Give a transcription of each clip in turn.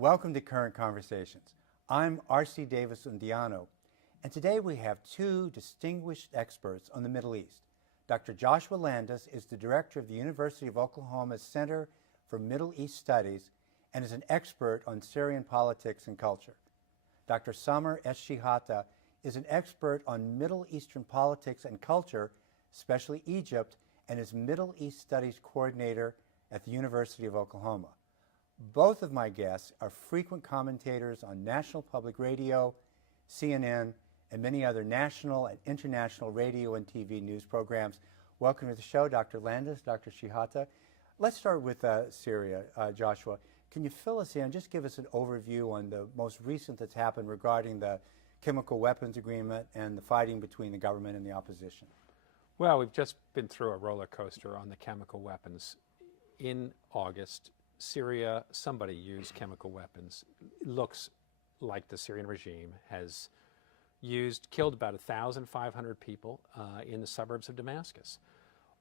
Welcome to Current Conversations. I'm R.C. Davis-Undiano, and today we have two distinguished experts on the Middle East. Dr. Joshua Landis is the director of the University of Oklahoma's Center for Middle East Studies and is an expert on Syrian politics and culture. Dr. Samer Shehata is an expert on Middle Eastern politics and culture, especially Egypt, and is Middle East Studies coordinator at the University of Oklahoma. Both of my guests are frequent commentators on National Public Radio, CNN, and many other national and international radio and TV news programs. Welcome to the show, Dr. Landis, Dr. Shehata. Let's start with Syria. Joshua, can you fill us in, just give us an overview on the most recent that's happened regarding the chemical weapons agreement and the fighting between the government and the opposition? Well, we've just been through a roller coaster on the chemical weapons. In August, Syria, somebody used chemical weapons. It looks like the Syrian regime has killed about 1,500 people in the suburbs of Damascus.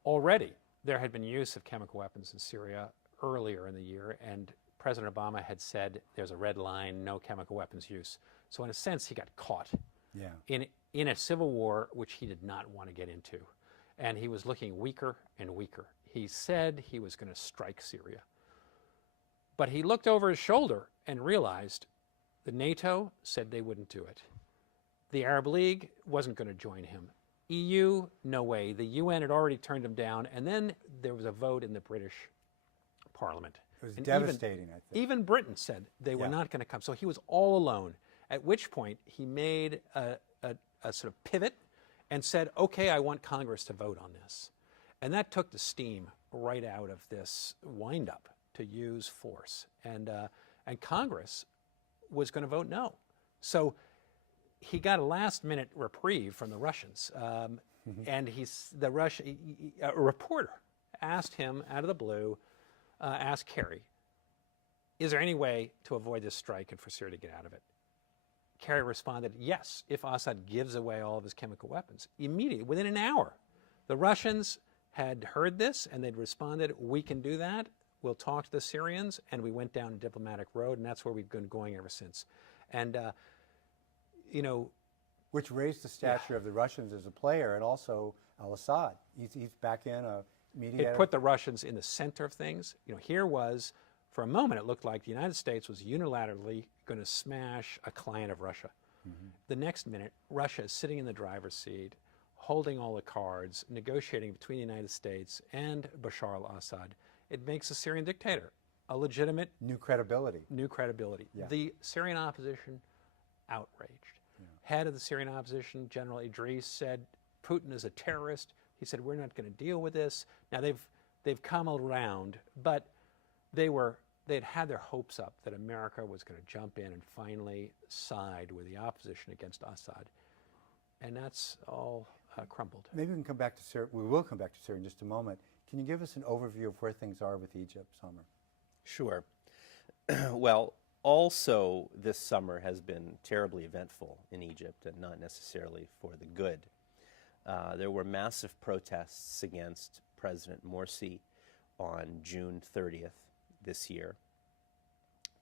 Already, there had been use of chemical weapons in Syria earlier in the year, and President Obama had said there's a red line, no chemical weapons use. So in a sense, he got caught in a civil war which he did not want to get into. And he was looking weaker and weaker. He said he was going to strike Syria. But he looked over his shoulder and realized the NATO said they wouldn't do it. The Arab League wasn't going to join him. EU, no way. The UN had already turned him down. And then there was a vote in the British Parliament. It was devastating, I think. Even Britain said they were not going to come. So he was all alone, at which point he made a sort of pivot and said, okay, I want Congress to vote on this. And that took the steam right out of this windup to use force. And Congress was going to vote no. So he got a last-minute reprieve from the Russians. And a reporter asked him out of the blue, asked Kerry, is there any way to avoid this strike and for Syria to get out of it? Kerry responded, yes, if Assad gives away all of his chemical weapons. Immediately, within an hour, the Russians had heard this and they'd responded, we can do that. We'll talk to the Syrians, and we went down a diplomatic road, and that's where we've been going ever since. And, which raised the stature of the Russians as a player, and also al-Assad. He's back in a mediator. It put the Russians in the center of things. Here was, for a moment, it looked like the United States was unilaterally going to smash a client of Russia. The next minute, Russia is sitting in the driver's seat, holding all the cards, negotiating between the United States and Bashar al-Assad. It makes a Syrian dictator a legitimate... New credibility. Yeah. The Syrian opposition, outraged. Head of the Syrian opposition, General Idris, said Putin is a terrorist. He said, we're not going to deal with this. Now, they've come around, but they'd had their hopes up that America was going to jump in and finally side with the opposition against Assad. And that's all crumbled. Maybe we can come back to Syria. We will come back to Syria in just a moment. Can you give us an overview of where things are with Egypt, Samer? Sure. Well, also this summer has been terribly eventful in Egypt, and not necessarily for the good. There were massive protests against President Morsi on June 30th this year.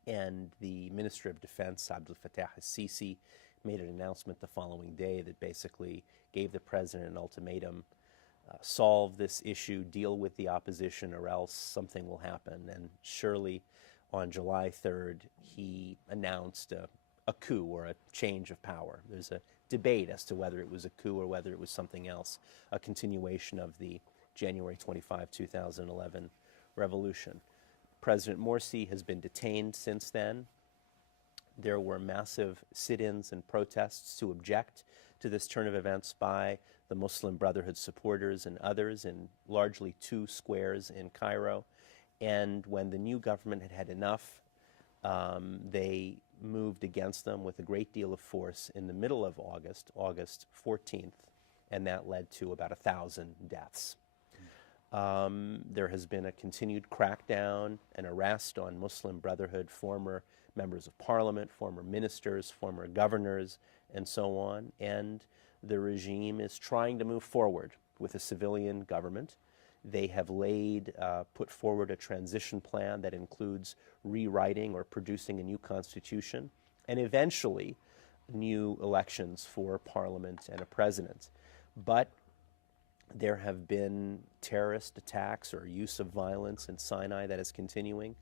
And the Minister of Defense, Abdel Fattah al-Sisi, made an announcement the following day that basically gave the president an ultimatum: solve this issue, deal with the opposition, or else something will happen. And surely on July 3rd, he announced a coup or a change of power. There's a debate as to whether it was a coup or whether it was something else, a continuation of the January 25, 2011 revolution. President Morsi has been detained since then. There were massive sit-ins and protests to object to this turn of events by the Muslim Brotherhood supporters and others in largely 2 squares in Cairo. And when the new government had had enough, they moved against them with a great deal of force in the middle of August, August 14th, and that led to about 1,000 deaths. There has been a continued crackdown and arrest on Muslim Brotherhood former members of parliament, former ministers, former governors, and so on. And the regime is trying to move forward with a civilian government. They have put forward a transition plan that includes rewriting or producing a new constitution, and eventually new elections for parliament and a president. But there have been terrorist attacks or use of violence in Sinai that is continuing.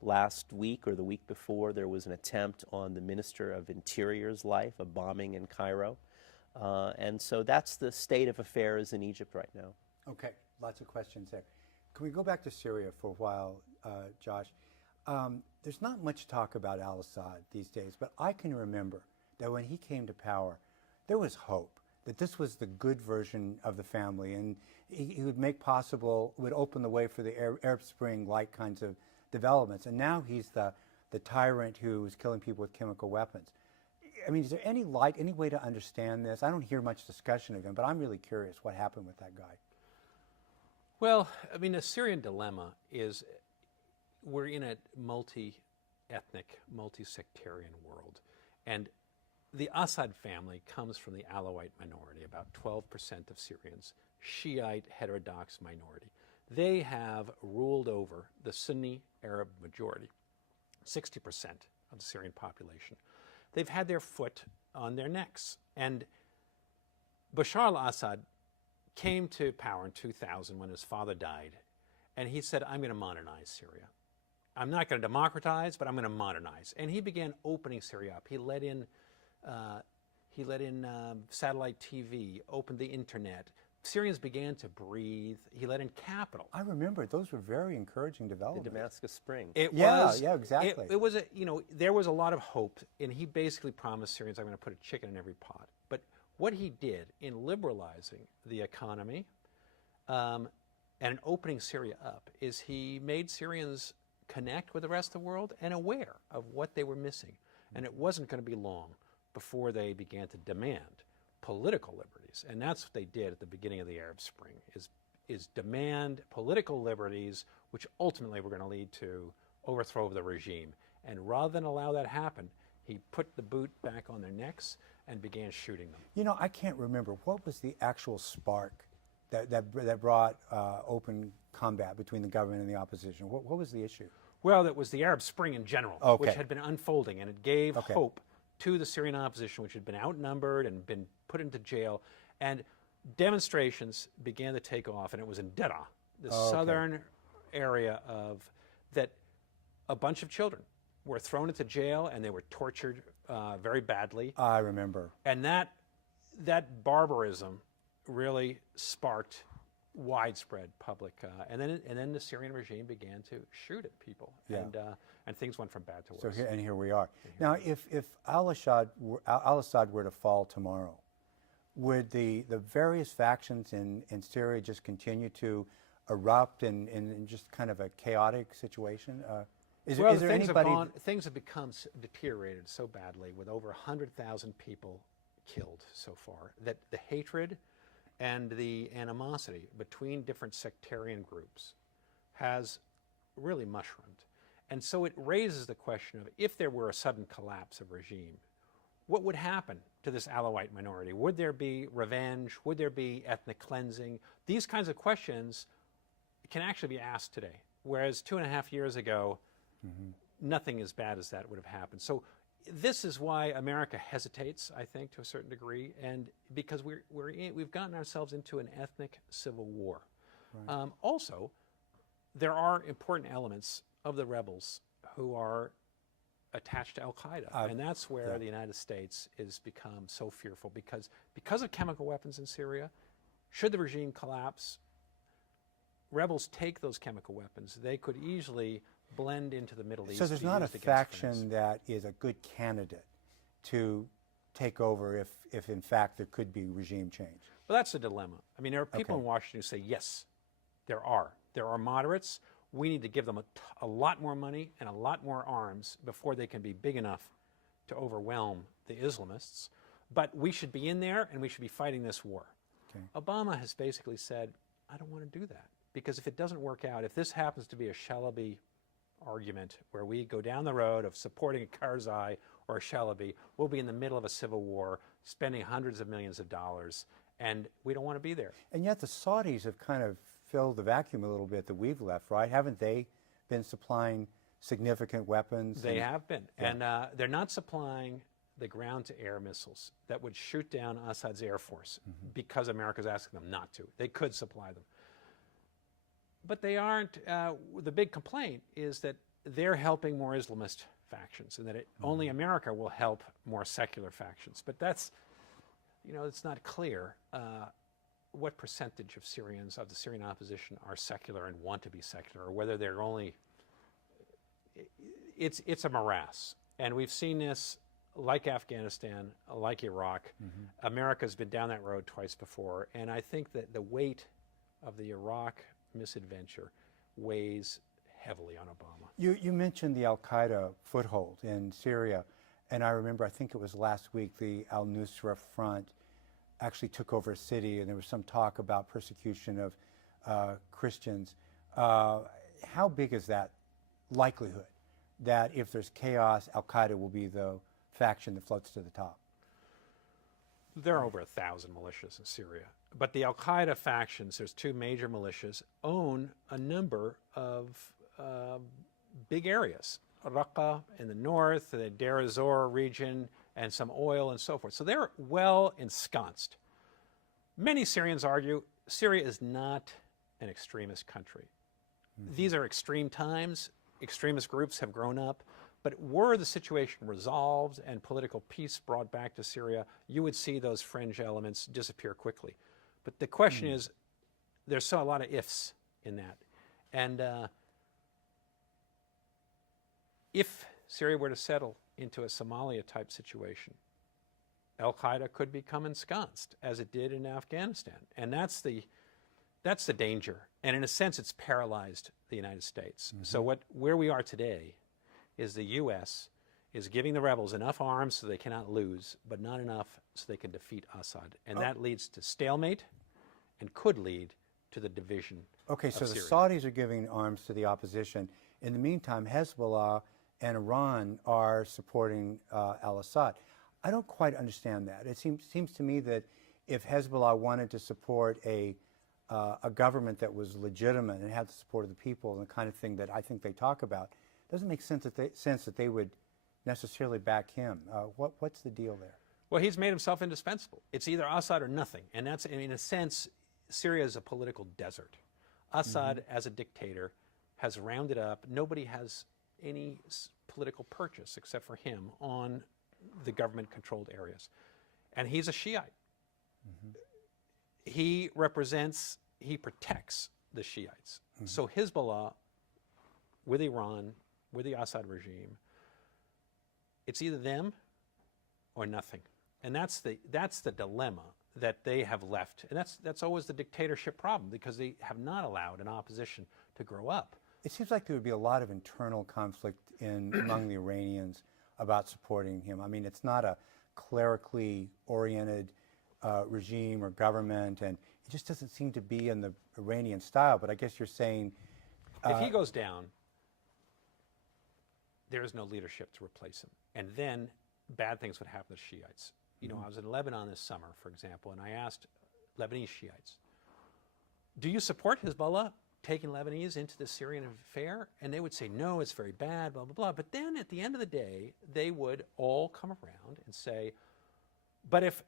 Last week or the week before, there was an attempt on the Minister of Interior's life, a bombing in Cairo. And so that's the state of affairs in Egypt right now. Okay, lots of questions there. Can we go back to Syria for a while, Josh? There's not much talk about al-Assad these days, but I can remember that when he came to power, there was hope that this was the good version of the family, and he would would open the way for the Arab Spring-like kinds of developments. And now he's the tyrant who is killing people with chemical weapons. I mean, is there any way to understand this? I don't hear much discussion of him, but I'm really curious what happened with that guy. Well, I mean, the Syrian dilemma is we're in a multi-ethnic, multi-sectarian world. And the Assad family comes from the Alawite minority, about 12% of Syrians, Shiite heterodox minority. They have ruled over the Sunni Arab majority, 60% of the Syrian population. They've had their foot on their necks. And Bashar al-Assad came to power in 2000 when his father died, and he said, I'm going to modernize Syria. I'm not going to democratize, but I'm going to modernize. And he began opening Syria up. He let in satellite TV, opened the internet. Syrians began to breathe. He let in capital. I remember those were very encouraging developments. The Damascus Spring. Yeah, exactly. It was there was a lot of hope, and he basically promised Syrians, I'm going to put a chicken in every pot. But what he did in liberalizing the economy and opening Syria up is he made Syrians connect with the rest of the world and aware of what they were missing. And it wasn't going to be long before they began to demand political liberties. And that's what they did at the beginning of the Arab Spring, is demand political liberties, which ultimately were going to lead to overthrow of the regime. And rather than allow that happen, he put the boot back on their necks and began shooting them. You know, I can't remember. What was the actual spark that brought open combat between the government and the opposition? What was the issue? Well, it was the Arab Spring in general, which had been unfolding, and it gave hope to the Syrian opposition, which had been outnumbered and been put into jail. And demonstrations began to take off, and it was in Deraa, the southern area of that. A bunch of children were thrown into jail, and they were tortured very badly. I remember. And that barbarism really sparked widespread public, and then the Syrian regime began to shoot at people, and things went from bad to worse. So here we are. Now, if al-Assad were to fall tomorrow, would the various factions in Syria just continue to erupt in just kind of a chaotic situation? Is there anybody? Things have become deteriorated so badly, with over 100,000 people killed so far, that the hatred and the animosity between different sectarian groups has really mushroomed. And so it raises the question of, if there were a sudden collapse of regime, what would happen to this Alawite minority? Would there be revenge? Would there be ethnic cleansing? These kinds of questions can actually be asked today, whereas 2.5 years ago, nothing as bad as that would have happened. So this is why America hesitates, I think, to a certain degree, and because we've gotten ourselves into an ethnic civil war. Right. Also, there are important elements of the rebels who are attached to al-Qaeda, and that's where the United States has become so fearful, because of chemical weapons in Syria. Should the regime collapse, rebels take those chemical weapons, they could easily blend into the Middle East. So there's not a faction that is a good candidate to take over if in fact there could be regime change? Well, that's a dilemma. I mean, there are people in Washington who say, yes, there are. There are moderates. We need to give them a lot more money and a lot more arms before they can be big enough to overwhelm the Islamists. But we should be in there, and we should be fighting this war. Okay. Obama has basically said, I don't want to do that, because if it doesn't work out, if this happens to be a Shalabi argument where we go down the road of supporting a Karzai or a Shalabi, we'll be in the middle of a civil war, spending hundreds of millions of dollars, and we don't want to be there. And yet the Saudis have kind of fill the vacuum a little bit that we've left, right? Haven't they been supplying significant weapons? They and- have been. Yeah. And they're not supplying the ground-to-air missiles that would shoot down Assad's air force because America's asking them not to. They could supply them. But they aren't. The big complaint is that they're helping more Islamist factions and that only America will help more secular factions. But that's, it's not clear what percentage of Syrians, of the Syrian opposition, are secular and want to be secular, or whether they're only... It's a morass. And we've seen this, like Afghanistan, like Iraq. America's been down that road twice before. And I think that the weight of the Iraq misadventure weighs heavily on Obama. You mentioned the al-Qaeda foothold in Syria, and I remember, I think it was last week, the al-Nusra Front actually took over a city, and there was some talk about persecution of Christians. How big is that likelihood that if there's chaos, al-Qaeda will be the faction that floats to the top? There are over 1,000 militias in Syria. But the al-Qaeda factions, there's two major militias, own a number of big areas. Raqqa in the north, the Deir ez-Zor region, and some oil and so forth. So they're well ensconced. Many Syrians argue Syria is not an extremist country. These are extreme times. Extremist groups have grown up. But were the situation resolved and political peace brought back to Syria, you would see those fringe elements disappear quickly. But the question is, there's a lot of ifs in that. And if Syria were to settle into a Somalia-type situation, al-Qaeda could become ensconced, as it did in Afghanistan. And that's the danger. And in a sense, it's paralyzed the United States. So where we are today is the U.S. is giving the rebels enough arms so they cannot lose, but not enough so they can defeat Assad. And that leads to stalemate and could lead to the division Okay, so of the Syria. Saudis are giving arms to the opposition. In the meantime, Hezbollah and Iran are supporting al-Assad. I don't quite understand that. It seems to me that if Hezbollah wanted to support a government that was legitimate and had the support of the people and the kind of thing that I think they talk about, it doesn't make sense that they would necessarily back him. What's the deal there? Well, he's made himself indispensable. It's either Assad or nothing. And that's, in a sense, Syria is a political desert. Assad, as a dictator, has rounded up. Nobody has any political purchase except for him on the government-controlled areas. And he's a Shiite. He protects the Shiites. So Hezbollah, with Iran, with the Assad regime, it's either them or nothing. And that's the dilemma that they have left. And that's always the dictatorship problem, because they have not allowed an opposition to grow up. It seems like there would be a lot of internal conflict among the Iranians about supporting him. I mean, it's not a clerically oriented regime or government, and it just doesn't seem to be in the Iranian style. But I guess you're saying... if he goes down, there is no leadership to replace him. And then bad things would happen to Shiites. You know, I was in Lebanon this summer, for example, and I asked Lebanese Shiites, do you support Hezbollah taking Lebanese into the Syrian affair? And they would say, no, it's very bad, blah, blah, blah. But then at the end of the day, they would all come around and say, but if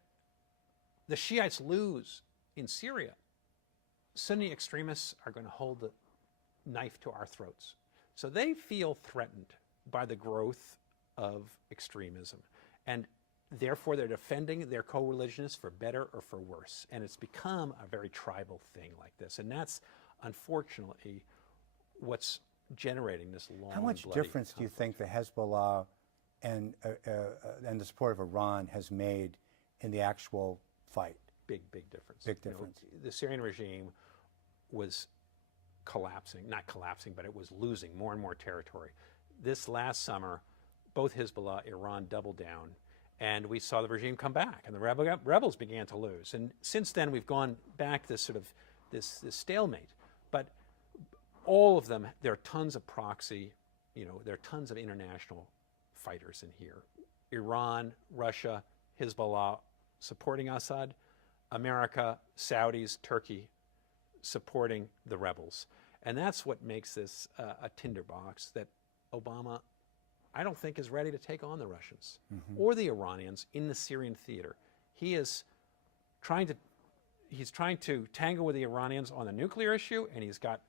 the Shiites lose in Syria, Sunni extremists are going to hold the knife to our throats. So they feel threatened by the growth of extremism. And therefore, they're defending their co-religionists for better or for worse. And it's become a very tribal thing like this. And that's, unfortunately, what's generating this long, How much bloody difference do you conflict. think the Hezbollah and the support of Iran has made in the actual fight? Big difference. Big You know, difference. the Syrian regime was collapsing, not collapsing, but it was losing more and more territory. This last summer, both Hezbollah, Iran doubled down, and we saw the regime come back, and the rebels began to lose. And since then, we've gone back to sort of this stalemate. But all of them, there are tons of proxy, there are tons of international fighters in here. Iran, Russia, Hezbollah supporting Assad, America, Saudis, Turkey supporting the rebels. And that's what makes this a tinderbox that Obama, I don't think, is ready to take on the Russians or the Iranians in the Syrian theater. He's trying to tangle with the Iranians on the nuclear issue, and he's got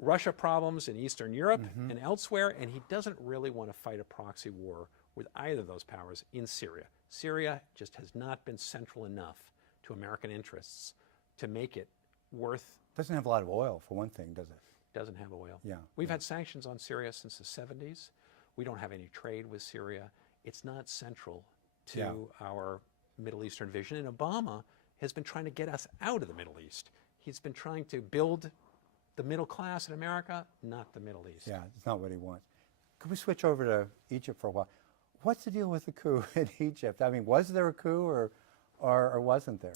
Russia problems in Eastern Europe and elsewhere, and he doesn't really want to fight a proxy war with either of those powers in Syria. Syria just has not been central enough to American interests to make it worth. Doesn't have a lot of oil, for one thing, does it? Doesn't have oil. Yeah. We've had sanctions on Syria since the 70s. We don't have any trade with Syria. It's not central to our Middle Eastern vision. And Obama has been trying to get us out of the Middle East. He's been trying to build the middle class in America, not the Middle East. Yeah, it's not what he wants. Could we switch over to Egypt for a while? What's the deal with the coup in Egypt? I mean, was there a coup or wasn't there?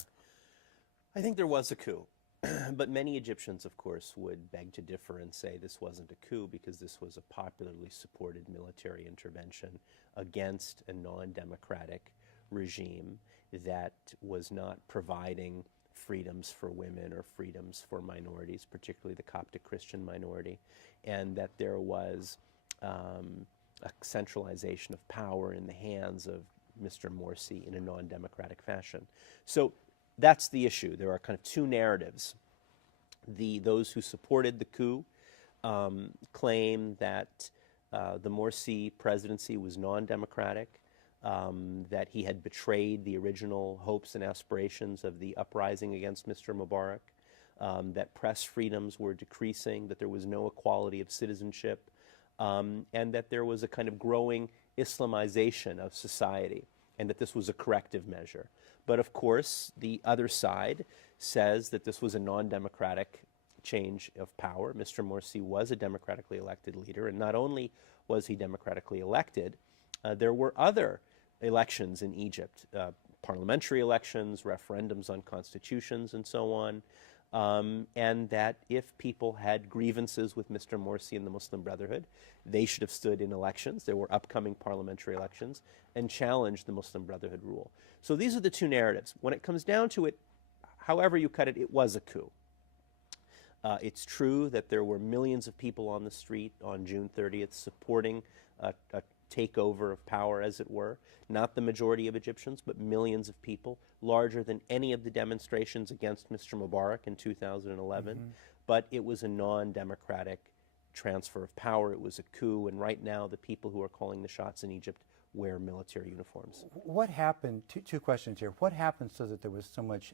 I think there was a coup. But many Egyptians, of course, would beg to differ and say this wasn't a coup because this was a popularly supported military intervention against a non-democratic regime that was not providing freedoms for women or freedoms for minorities, particularly the Coptic Christian minority, and that there was a centralization of power in the hands of Mr. Morsi in a non-democratic fashion. So that's the issue. There are kind of two narratives. Those who supported the coup claim that the Morsi presidency was non-democratic, that he had betrayed the original hopes and aspirations of the uprising against Mr. Mubarak, that press freedoms were decreasing, that there was no equality of citizenship, and that there was a kind of growing Islamization of society, and that this was a corrective measure. But of course, the other side says that this was a non-democratic change of power. Mr. Morsi was a democratically elected leader, and not only was he democratically elected, there were other elections in Egypt, parliamentary elections, referendums on constitutions, and so on, and that if people had grievances with Mr. Morsi and the Muslim Brotherhood, they should have stood in elections. There were upcoming parliamentary elections and challenged the Muslim Brotherhood rule. So these are the two narratives. When it comes down to it, however you cut it, it was a coup. It's true that there were millions of people on the street on June 30th supporting a takeover of power, as it were. Not the majority of Egyptians, but millions of people, larger than any of the demonstrations against Mr. Mubarak in 2011. But it was a non-democratic transfer of power. It was a coup, and right now the people who are calling the shots in Egypt wear military uniforms. What happened, two questions here. What happened so that there was so much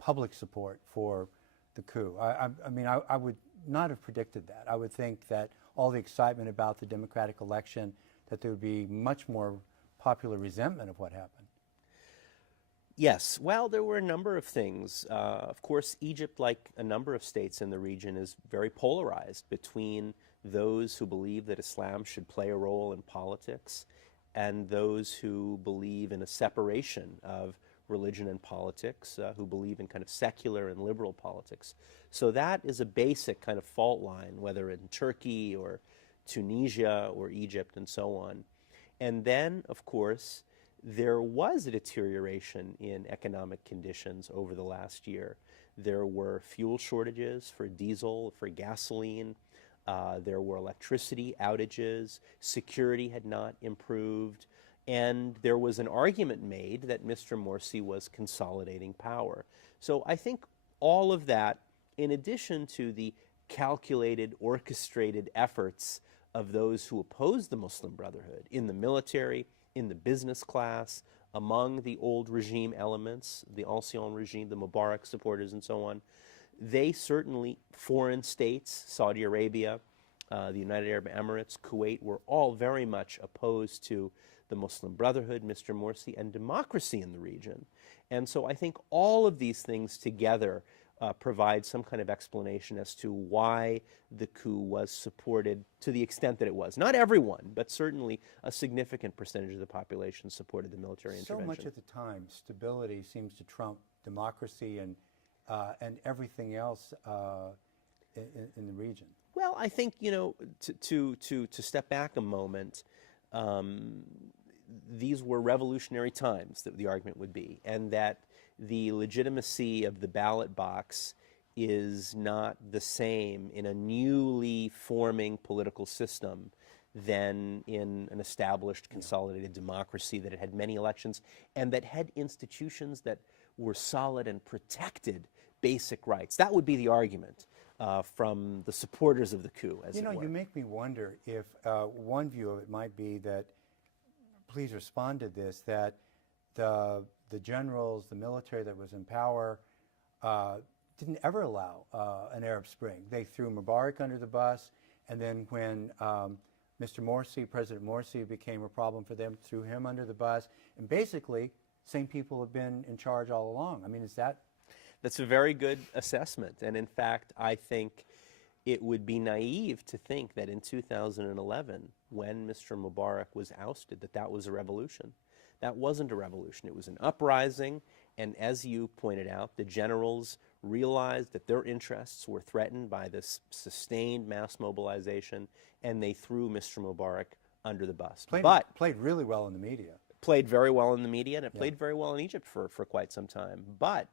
public support for the coup? I mean, I would not have predicted that. I would think that all the excitement about the democratic election, that there would be much more popular resentment of what happened. Yes, well, there were a number of things. Of course, Egypt, like a number of states in the region, is very polarized between those who believe that Islam should play a role in politics and those who believe in a separation of religion and politics, who believe in kind of secular and liberal politics. So that is a basic kind of fault line, whether in Turkey or Tunisia or Egypt and so on. And then, of course, there was a deterioration in economic conditions over the last year. There were fuel shortages for diesel, for gasoline. There were electricity outages. Security had not improved. And there was an argument made that Mr. Morsi was consolidating power. So I think all of that, in addition to the calculated, orchestrated efforts of those who oppose the Muslim Brotherhood in the military, in the business class, among the old regime elements, the ancien regime, the Mubarak supporters and so on, they certainly, foreign states, Saudi Arabia, the United Arab Emirates, Kuwait, were all very much opposed to the Muslim Brotherhood, Mr. Morsi, and democracy in the region. And so I think all of these things together provide some kind of explanation as to why the coup was supported to the extent that it was. Not everyone, but certainly a significant percentage of the population supported the military intervention. So much at the time, stability seems to trump democracy and everything else in the region. Well, I think, you know, to step back a moment, these were revolutionary times, that the argument would be, and that the legitimacy of the ballot box is not the same in a newly forming political system than in an established consolidated democracy that had many elections and that had institutions that were solid and protected basic rights. That would be the argument from the supporters of the coup, as it were. You make me wonder if one view of it might be that, please respond to this, that the generals, the military that was in power, didn't ever allow an Arab Spring. They threw Mubarak under the bus, and then when Mr. Morsi, President Morsi, became a problem for them, threw him under the bus, and basically, same people have been in charge all along. I mean, is that... That's a very good assessment, and in fact, I think it would be naive to think that in 2011, when Mr. Mubarak was ousted, that was a revolution. That wasn't a revolution. It was an uprising, and as you pointed out, the generals realized that their interests were threatened by this sustained mass mobilization, and they threw Mr. Mubarak under the bus. Played really well in the media. Played very well in the media, and it played very well in Egypt for quite some time. But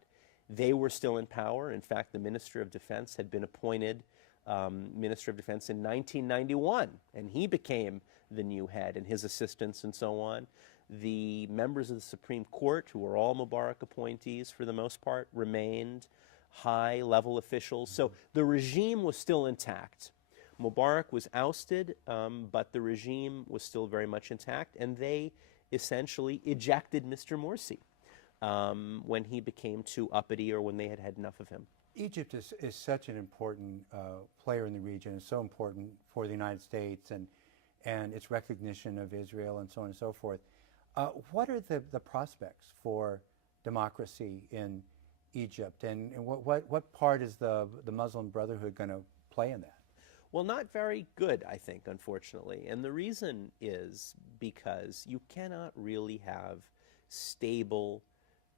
they were still in power. In fact, the Minister of Defense had been appointed Minister of Defense in 1991, and he became the new head, and his assistants and so on. The members of the Supreme Court, who were all Mubarak appointees for the most part, remained high-level officials. So the regime was still intact. Mubarak was ousted, but the regime was still very much intact, and they essentially ejected Mr. Morsi when he became too uppity or when they had had enough of him. Egypt is such an important player in the region. It's so important for the United States and its recognition of Israel and so on and so forth. What are the prospects for democracy in Egypt, and what part is the Muslim Brotherhood going to play in that? Well, not very good, I think, unfortunately. And the reason is because you cannot really have stable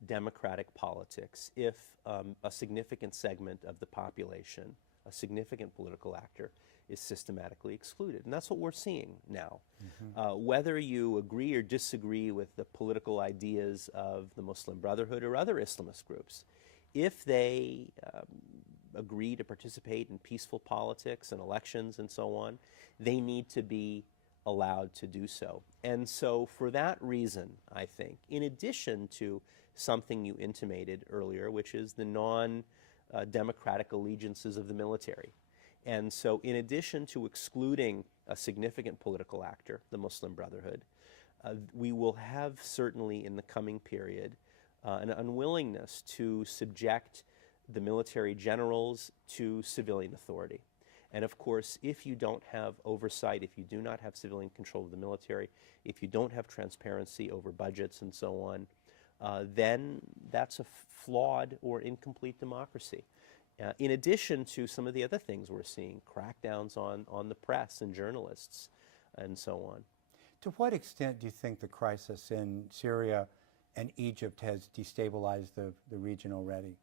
democratic politics if a significant segment of the population, a significant political actor, is systematically excluded. And that's what we're seeing now. Whether you agree or disagree with the political ideas of the Muslim Brotherhood or other Islamist groups, if they agree to participate in peaceful politics and elections and so on, they need to be allowed to do so. And so for that reason, I think, in addition to something you intimated earlier, which is the non-democratic allegiances of the military. And so in addition to excluding a significant political actor, the Muslim Brotherhood, we will have certainly in the coming period an unwillingness to subject the military generals to civilian authority. And of course, if you don't have oversight, if you do not have civilian control of the military, if you don't have transparency over budgets and so on, then that's a flawed or incomplete democracy. In addition to some of the other things we're seeing, crackdowns on the press and journalists and so on. To what extent do you think the crisis in Syria and Egypt has destabilized the region already?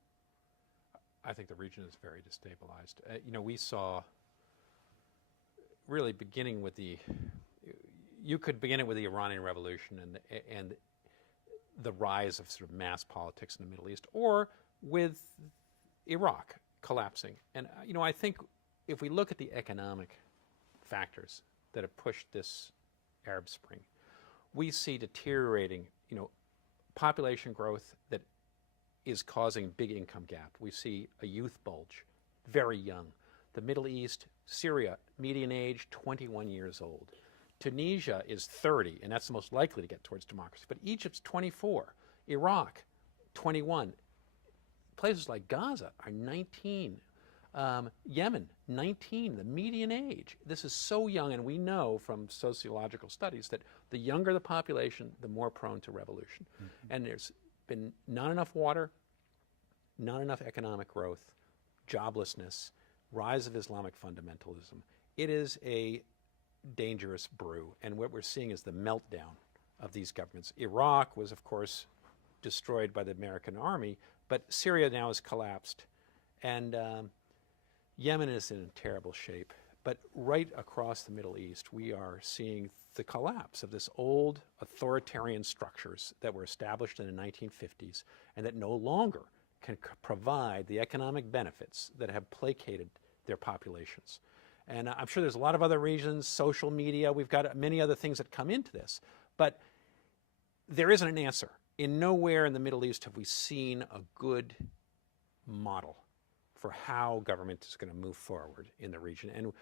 I think the region is very destabilized. We saw really beginning with you could begin it with the Iranian Revolution and the rise of sort of mass politics in the Middle East, or with Iraq collapsing. And I think if we look at the economic factors that have pushed this Arab Spring, we see deteriorating, population growth that is causing big income gap. We see a youth bulge, very young. The Middle East, Syria, median age 21 years old. Tunisia is 30, and that's the most likely to get towards democracy. But Egypt's 24, Iraq 21. Places like Gaza are 19. Yemen, 19, the median age. This is so young, and we know from sociological studies that the younger the population, the more prone to revolution. And there's been not enough water, not enough economic growth, joblessness, rise of Islamic fundamentalism. It is a dangerous brew, and what we're seeing is the meltdown of these governments. Iraq was, of course, destroyed by the American army, but Syria now has collapsed, and Yemen is in terrible shape. But right across the Middle East, we are seeing the collapse of this old authoritarian structures that were established in the 1950s and that no longer can provide the economic benefits that have placated their populations. And I'm sure there's a lot of other reasons, social media, we've got many other things that come into this. But there isn't an answer. In nowhere in the Middle East have we seen a good model for how government is going to move forward in the region. And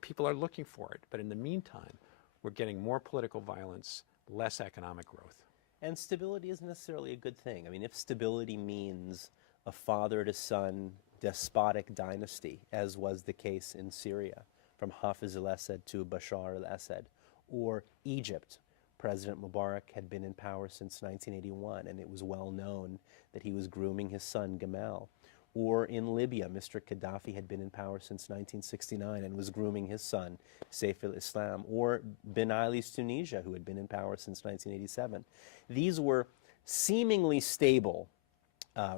people are looking for it. But in the meantime, we're getting more political violence, less economic growth. And stability isn't necessarily a good thing. I mean, if stability means a father-to-son despotic dynasty, as was the case in Syria, from Hafiz al-Assad to Bashar al-Assad, or Egypt, President Mubarak had been in power since 1981, and it was well known that he was grooming his son Gamal. Or in Libya, Mr. Gaddafi had been in power since 1969 and was grooming his son, Saif al-Islam. Or Ben Ali's Tunisia, who had been in power since 1987. These were seemingly stable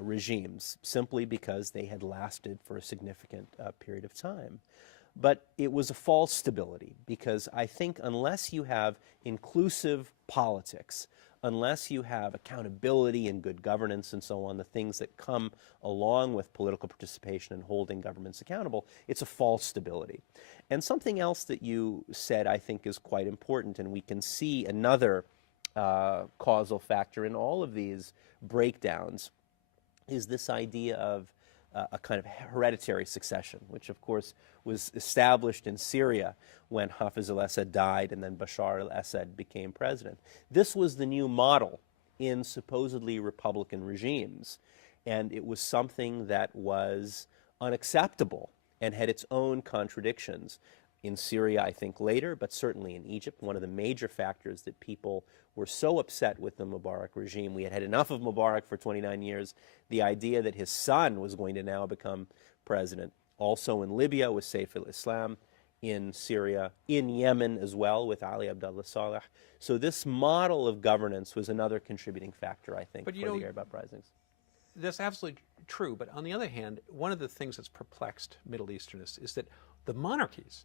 regimes simply because they had lasted for a significant period of time. But it was a false stability, because I think unless you have inclusive politics, unless you have accountability and good governance and so on, the things that come along with political participation and holding governments accountable, it's a false stability. And something else that you said I think is quite important, and we can see another causal factor in all of these breakdowns, is this idea of a kind of hereditary succession, which of course was established in Syria when Hafiz al-Assad died and then Bashar al-Assad became president. This was the new model in supposedly Republican regimes, and it was something that was unacceptable and had its own contradictions. In Syria, I think later, but certainly in Egypt, one of the major factors that people were so upset with the Mubarak regime, we had had enough of Mubarak for 29 years, the idea that his son was going to now become president. Also in Libya with Saif al-Islam, in Syria, in Yemen as well with Ali Abdullah Saleh. So this model of governance was another contributing factor, I think, for the Arab uprisings. That's absolutely true. But on the other hand, one of the things that's perplexed Middle Easternists is that the monarchies,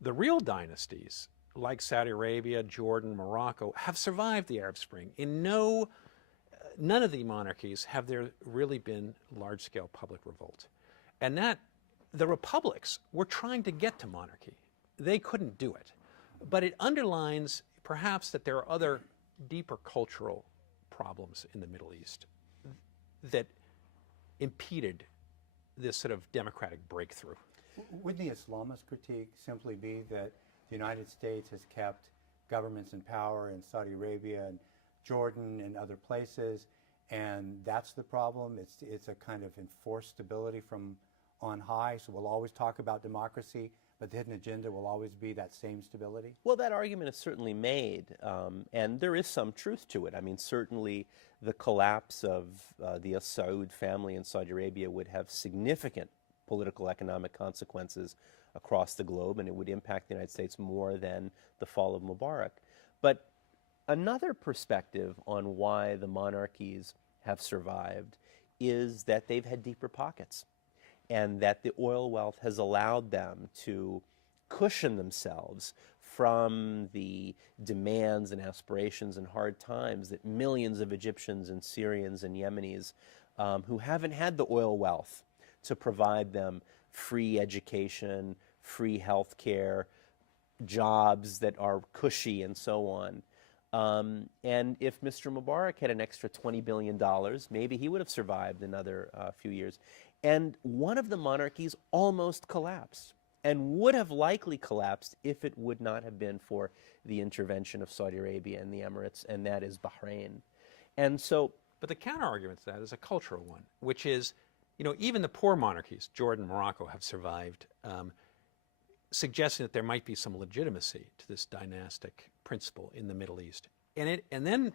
the real dynasties, like Saudi Arabia, Jordan, Morocco, have survived the Arab Spring. None of the monarchies have there really been large-scale public revolt. And that the republics were trying to get to monarchy. They couldn't do it. But it underlines perhaps that there are other deeper cultural problems in the Middle East that impeded this sort of democratic breakthrough. Wouldn't the Islamist critique simply be that the United States has kept governments in power in Saudi Arabia and Jordan and other places, and that's the problem? It's a kind of enforced stability from on high, so we'll always talk about democracy, but the hidden agenda will always be that same stability? Well, that argument is certainly made, and there is some truth to it. I mean, certainly the collapse of the Saud family in Saudi Arabia would have significant political economic consequences across the globe, and it would impact the United States more than the fall of Mubarak. But another perspective on why the monarchies have survived is that they've had deeper pockets, and that the oil wealth has allowed them to cushion themselves from the demands and aspirations and hard times that millions of Egyptians and Syrians and Yemenis who haven't had the oil wealth to provide them free education, free health care, jobs that are cushy, and so on. And if Mr. Mubarak had an extra $20 billion, maybe he would have survived another few years. And one of the monarchies almost collapsed, and would have likely collapsed if it would not have been for the intervention of Saudi Arabia and the Emirates, and that is Bahrain. And so, but the counter-argument to that is a cultural one, which is, even the poor monarchies, Jordan, Morocco, have survived, suggesting that there might be some legitimacy to this dynastic principle in the Middle East. And then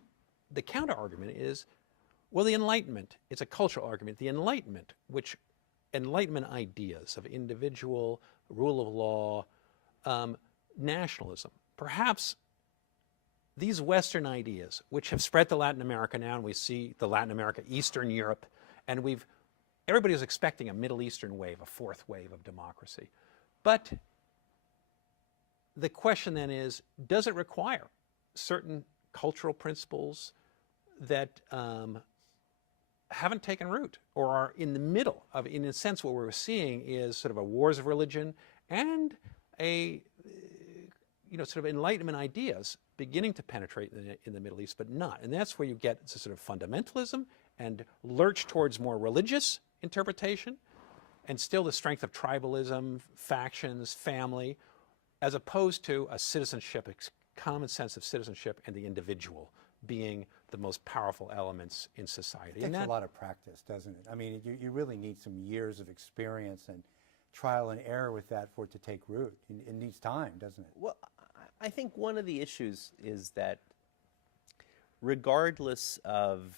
the counter-argument is, well, the Enlightenment, it's a cultural argument. The Enlightenment, which Enlightenment ideas of individual, rule of law, nationalism, perhaps these Western ideas, which have spread to Latin America now, and we see the Latin America, Eastern Europe, and everybody is expecting a Middle Eastern wave, a fourth wave of democracy. But the question then is, does it require certain cultural principles that haven't taken root or are in the middle of, in a sense, what we're seeing is sort of a wars of religion and a, sort of Enlightenment ideas beginning to penetrate in the Middle East, but not. And that's where you get sort of fundamentalism and lurch towards more religious interpretation, and still the strength of tribalism, factions, family, as opposed to a citizenship, common sense of citizenship and the individual being the most powerful elements in society. It takes a lot of practice, doesn't it? I mean, you really need some years of experience and trial and error with that for it to take root. It needs time, doesn't it? Well, I think one of the issues is that regardless of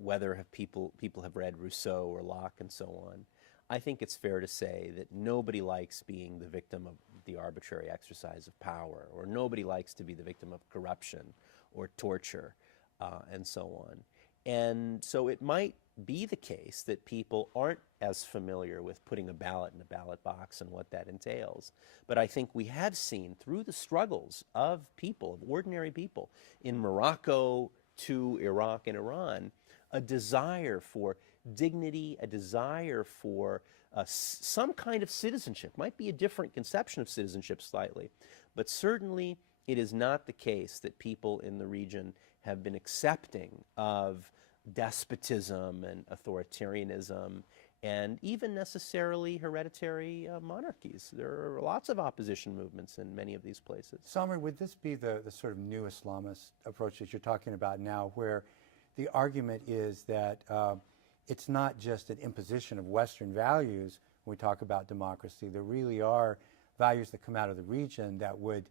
whether people have read Rousseau or Locke and so on, I think it's fair to say that nobody likes being the victim of the arbitrary exercise of power, or nobody likes to be the victim of corruption or torture, and so on. And so it might be the case that people aren't as familiar with putting a ballot in a ballot box and what that entails. But I think we have seen through the struggles of people, of ordinary people, in Morocco to Iraq and Iran, a desire for dignity, a desire for some kind of citizenship. Might be a different conception of citizenship slightly, but certainly it is not the case that people in the region have been accepting of despotism and authoritarianism and even necessarily hereditary monarchies. There are lots of opposition movements in many of these places. Samir, would this be the sort of new Islamist approach that you're talking about now, where the argument is that it's not just an imposition of Western values when we talk about democracy? There really are values that come out of the region that would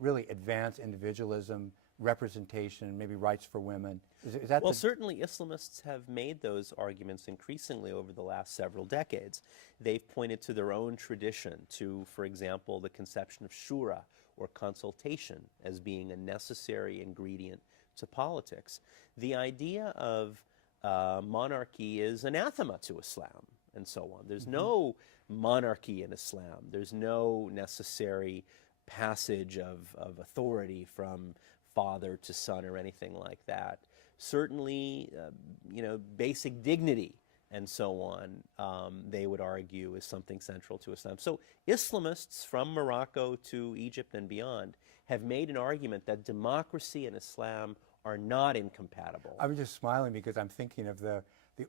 really advance individualism, representation, maybe rights for women. Is that well, certainly Islamists have made those arguments increasingly over the last several decades. They've pointed to their own tradition, to, for example, the conception of shura, or consultation, as being a necessary ingredient to politics. The idea of monarchy is anathema to Islam, and so on. There's no monarchy in Islam. There's no necessary passage of authority from father to son or anything like that. Certainly, basic dignity and so on, they would argue is something central to Islam. So Islamists from Morocco to Egypt and beyond have made an argument that democracy and Islam are not incompatible. I'm just smiling because I'm thinking of the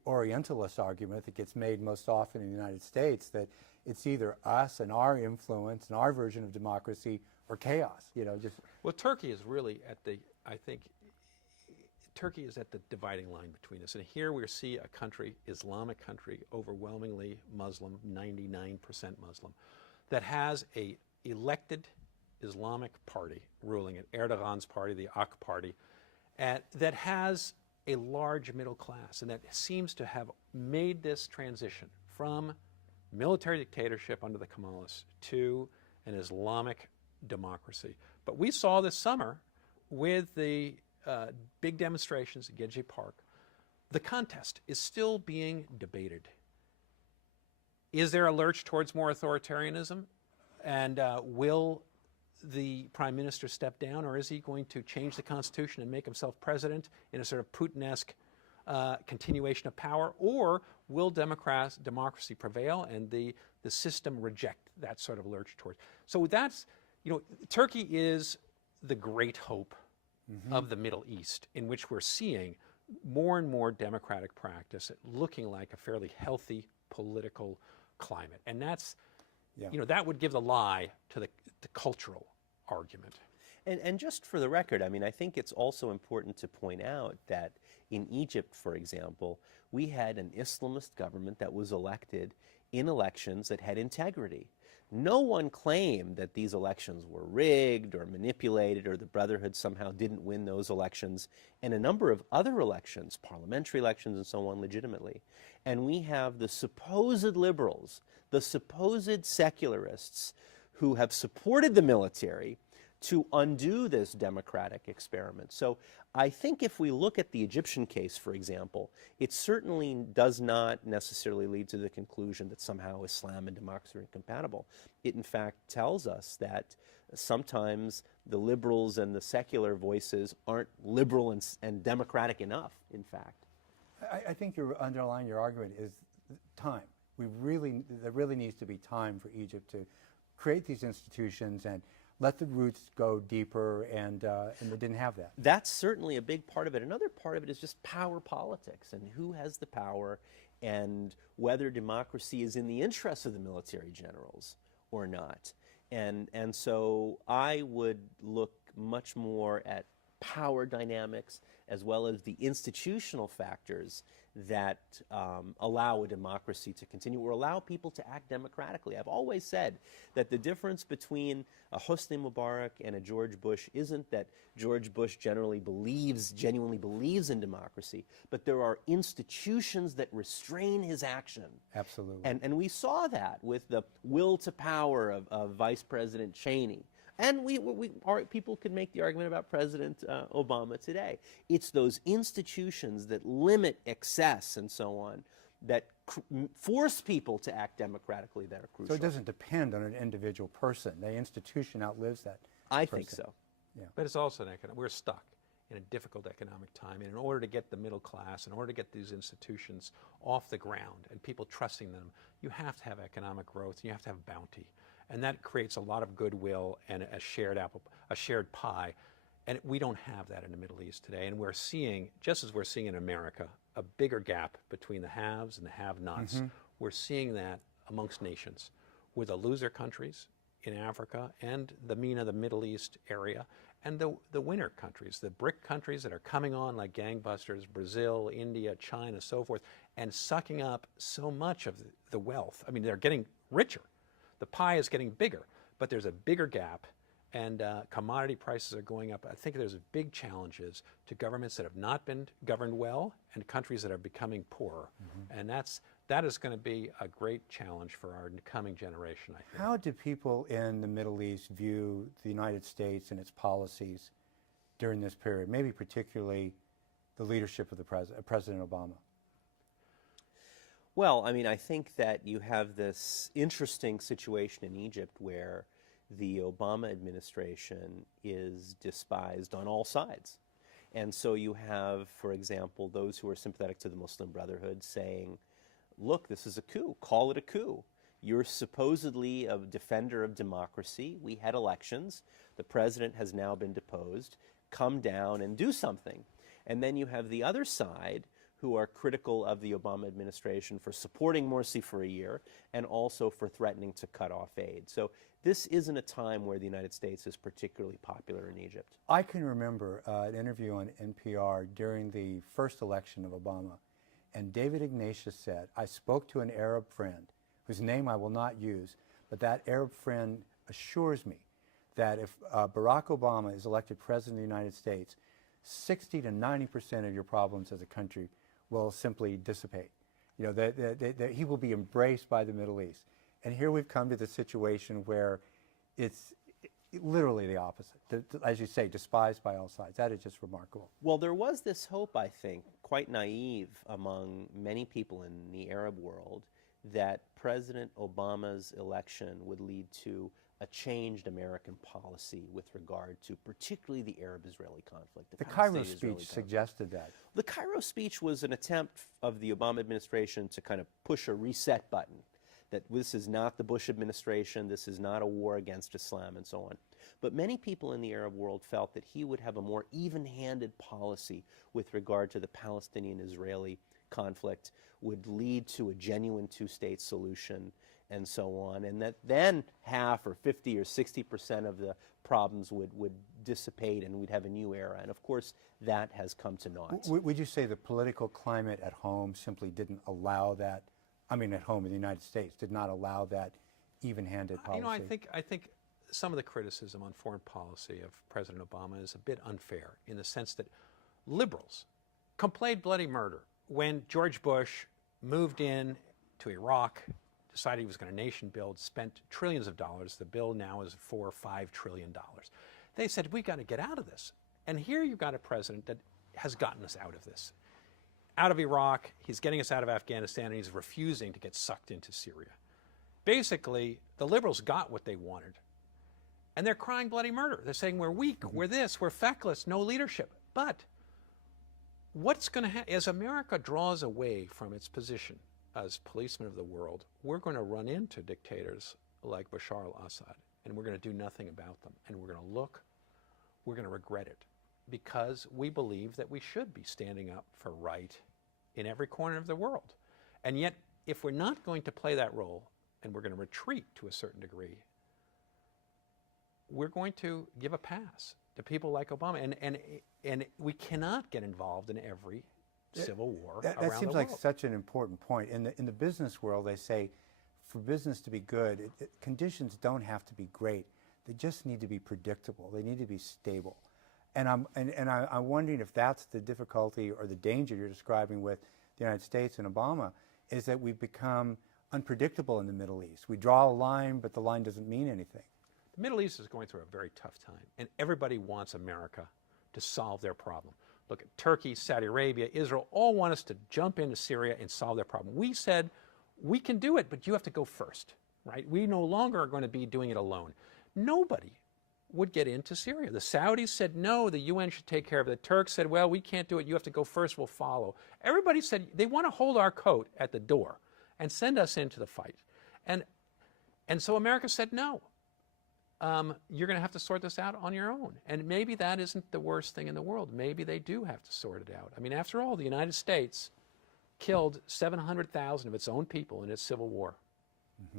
Orientalist argument that gets made most often in the United States, that it's either us and our influence and our version of democracy or chaos, Well, Turkey is really Turkey is at the dividing line between us. And here we see a country, Islamic country, overwhelmingly Muslim, 99% Muslim, that has a elected Islamic party ruling it, Erdogan's party, the AK party, that has a large middle class and that seems to have made this transition from military dictatorship under the Kemalists to an Islamic democracy. But we saw this summer with the big demonstrations at Gezi Park, the contest is still being debated. Is there a lurch towards more authoritarianism? And will the prime minister step down, or is he going to change the Constitution and make himself president in a sort of Putin-esque continuation of power? Or will democracy prevail and the system reject that sort of lurch towards? So that's, Turkey is the great hope of the Middle East, in which we're seeing more and more democratic practice looking like a fairly healthy political climate. And that's, that would give the lie to the cultural argument. And just for the record, I think it's also important to point out that in Egypt, for example, we had an Islamist government that was elected in elections that had integrity. No one claimed that these elections were rigged or manipulated or the Brotherhood somehow didn't win those elections, and a number of other elections, parliamentary elections and so on, legitimately. And we have the supposed liberals, the supposed secularists who have supported the military, to undo this democratic experiment. So I think if we look at the Egyptian case, for example, it certainly does not necessarily lead to the conclusion that somehow Islam and democracy are incompatible. It in fact tells us that sometimes the liberals and the secular voices aren't liberal and democratic enough, in fact. I think you're underlying your argument is time. There really needs to be time for Egypt to create these institutions and let the roots go deeper, and they didn't have that. That's certainly a big part of it. Another part of it is just power politics and who has the power and whether democracy is in the interests of the military generals or not. And so I would look much more at power dynamics as well as the institutional factors that allow a democracy to continue or allow people to act democratically. I've always said that the difference between a Hosni Mubarak and a George Bush isn't that George Bush genuinely believes in democracy, but there are institutions that restrain his action. Absolutely. And we saw that with the will to power of Vice President Cheney. And people could make the argument about President Obama today. It's those institutions that limit excess and so on that force people to act democratically that are crucial. So it doesn't depend on an individual person. The institution outlives that I person. think so. Yeah. But it's also we're stuck in a difficult economic time. And in order to get the middle class, in order to get these institutions off the ground and people trusting them, you have to have economic growth, and you have to have bounty. And that creates a lot of goodwill and a shared pie. And we don't have that in the Middle East today. And we're seeing, just as we're seeing in America, a bigger gap between the haves and the have-nots. Mm-hmm. We're seeing that amongst nations, with the loser countries in Africa and the MENA, the Middle East area, and the winner countries, the BRIC countries that are coming on like gangbusters, Brazil, India, China, so forth, and sucking up so much of the wealth. I mean, they're getting richer. The pie is getting bigger, but there's a bigger gap, and commodity prices are going up. I think there's big challenges to governments that have not been governed well and countries that are becoming poorer. Mm-hmm. And that is going to be a great challenge for our coming generation, I think. How do people in the Middle East view the United States and its policies during this period, maybe particularly the leadership of President Obama? Well, I mean, I think that you have this interesting situation in Egypt where the Obama administration is despised on all sides. And so you have, for example, those who are sympathetic to the Muslim Brotherhood saying, look, this is a coup. Call it a coup. You're supposedly a defender of democracy. We had elections. The president has now been deposed. Come down and do something. And then you have the other side who are critical of the Obama administration for supporting Morsi for a year and also for threatening to cut off aid. So this isn't a time where the United States is particularly popular in Egypt. I can remember an interview on NPR during the first election of Obama, and David Ignatius said, I spoke to an Arab friend whose name I will not use, but that Arab friend assures me that if Barack Obama is elected president of the United States, 60 to 90% of your problems as a country will simply dissipate. You know, that he will be embraced by the Middle East. And here we've come to the situation where it's literally the opposite. As you say, despised by all sides. That is just remarkable. Well, there was this hope, I think, quite naive among many people in the Arab world, that President Obama's election would lead to a changed American policy with regard to particularly the Arab-Israeli conflict. The Cairo speech suggested that. The Cairo speech was an attempt of the Obama administration to kind of push a reset button, that this is not the Bush administration, this is not a war against Islam, and so on. But many people in the Arab world felt that he would have a more even-handed policy with regard to the Palestinian-Israeli conflict, would lead to a genuine two-state solution, and so on, and that then half or 50 or 60% of the problems would dissipate and we'd have a new era. And of course, that has come to naught. Would you say the political climate at home simply didn't allow that? I mean, at home in the United States, did not allow that even-handed policy? You know, I think some of the criticism on foreign policy of President Obama is a bit unfair in the sense that liberals complayed bloody murder when George Bush moved in to Iraq, decided he was going to nation build, spent trillions of dollars. The bill now is $4 or $5 trillion. They said, we got to get out of this. And here you've got a president that has gotten us out of this. Out of Iraq, he's getting us out of Afghanistan, and he's refusing to get sucked into Syria. Basically, the liberals got what they wanted. And they're crying bloody murder. They're saying we're weak, we're this, we're feckless, no leadership. But what's going to happen as America draws away from its position as policeman of the world? We're going to run into dictators like Bashar al-Assad, and we're going to do nothing about them. And we're going to look, we're going to regret it, because we believe that we should be standing up for right in every corner of the world. And yet, if we're not going to play that role, and we're going to retreat to a certain degree, we're going to give a pass to people like Obama. And we cannot get involved in every civil war around the world. That seems like such an important point. In the business world, they say for business to be good, conditions don't have to be great. They just need to be predictable. They need to be stable. And I'm wondering if that's the difficulty or the danger you're describing with the United States and Obama, is that we've become unpredictable in the Middle East. We draw a line, but the line doesn't mean anything. The Middle East is going through a very tough time, and everybody wants America to solve their problem. Look at Turkey, Saudi Arabia, Israel, all want us to jump into Syria and solve their problem. We said, we can do it, but you have to go first, right? We no longer are going to be doing it alone. Nobody would get into Syria. The Saudis said, no, the UN should take care of it. The Turks said, well, we can't do it. You have to go first, we'll follow. Everybody said they want to hold our coat at the door and send us into the fight. And so America said, no. You're going to have to sort this out on your own. And maybe that isn't the worst thing in the world. Maybe they do have to sort it out. I mean, after all, the United States killed 700,000 of its own people in its civil war.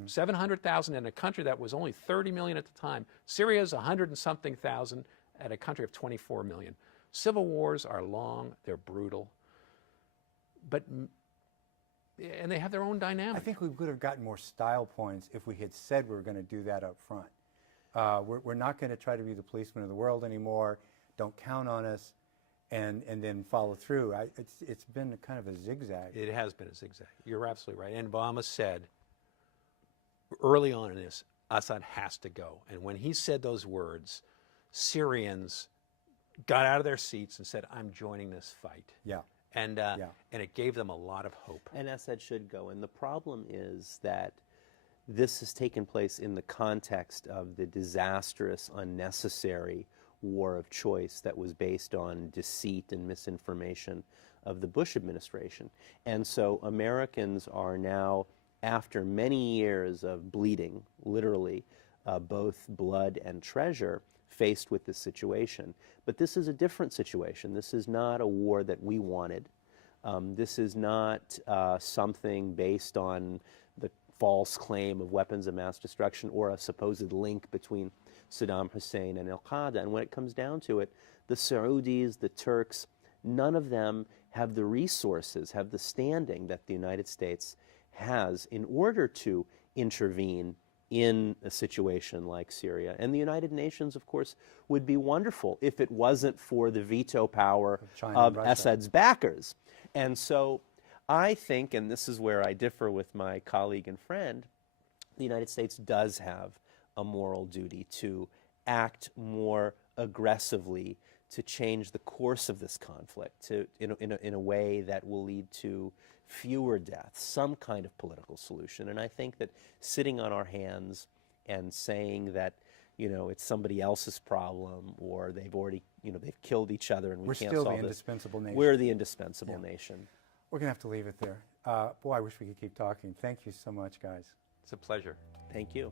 700,000 in a country that was only 30 million at the time. Syria's 100 and something thousand at a country of 24 million. Civil wars are long, they're brutal, and they have their own dynamic. I think we would have gotten more style points if we had said we were going to do that up front. We're not going to try to be the policeman of the world anymore. Don't count on us, and then follow through. It's been kind of a zigzag. It has been a zigzag. You're absolutely right. And Obama said early on in this, Assad has to go. And when he said those words, Syrians got out of their seats and said, I'm joining this fight. Yeah. And it gave them a lot of hope. And Assad should go. And the problem is that this has taken place in the context of the disastrous, unnecessary war of choice that was based on deceit and misinformation of the Bush administration. And so Americans are now, after many years of bleeding, literally, both blood and treasure, faced with this situation. But this is a different situation. This is not a war that we wanted. This is not something based on the false claim of weapons of mass destruction or a supposed link between Saddam Hussein and al-Qaeda. And when it comes down to it, the Saudis, the Turks, none of them have the resources, have the standing that the United States has in order to intervene in a situation like Syria. And the United Nations, of course, would be wonderful if it wasn't for the veto power of Assad's backers. And so I think, and this is where I differ with my colleague and friend, the United States does have a moral duty to act more aggressively to change the course of this conflict in a way that will lead to fewer deaths, some kind of political solution. And I think that sitting on our hands and saying that, it's somebody else's problem, or they've already, they've killed each other and we can't solve it. We're still the indispensable nation. We're the indispensable nation. We're going to have to leave it there. Boy, I wish we could keep talking. Thank you so much, guys. It's a pleasure. Thank you.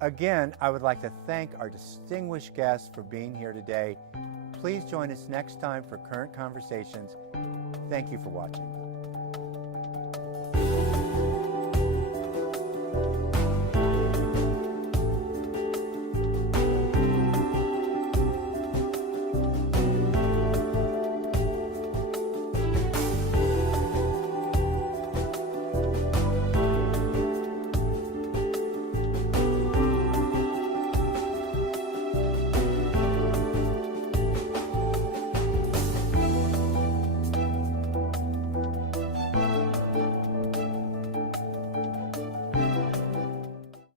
Again, I would like to thank our distinguished guests for being here today. Please join us next time for Current Conversations. Thank you for watching.